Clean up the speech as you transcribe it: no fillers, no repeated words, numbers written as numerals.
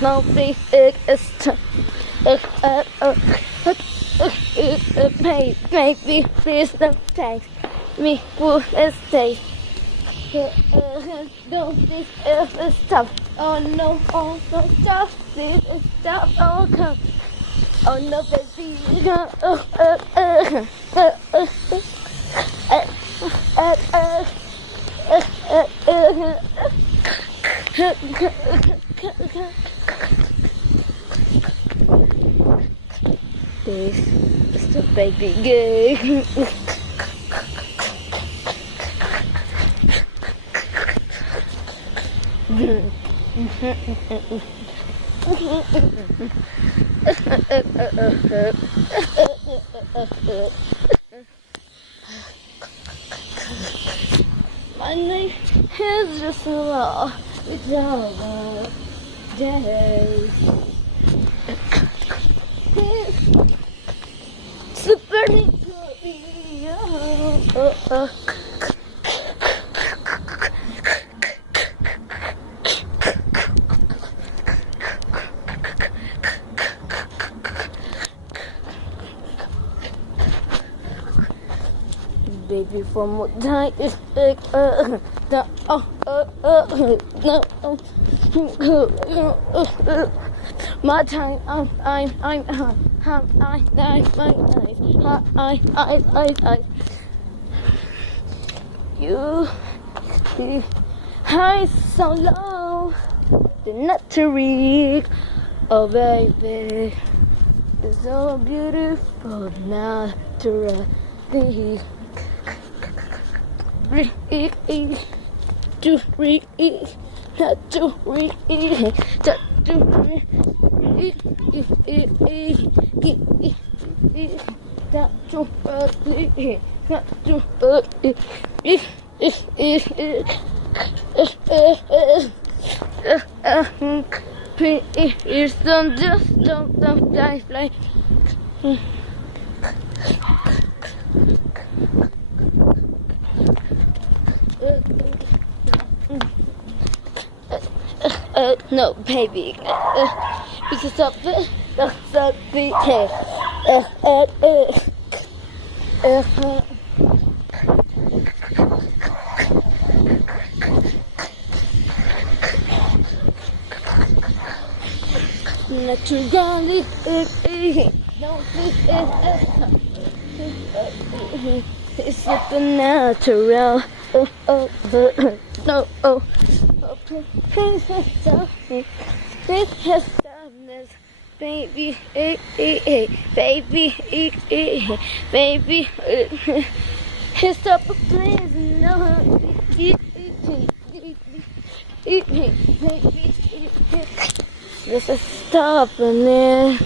No, please, maybe, please don't take me for a stay. Don't think it's tough. Oh no, stop, this is stop, oh come. Oh no, baby, this is the baby gay. My name is just a law. It's all day. Super baby, for more time is my time. You high so low, the not to read. Oh baby, it's so beautiful, natural thing. To read, not to read, not to read, not to read, not to please don't die, play. No, baby. Because of it, that's a big head. Naturally, no, it's supernatural. No, please stop me. This has sadness, baby, baby, baby. Stop, please, no, baby. This is stopping it.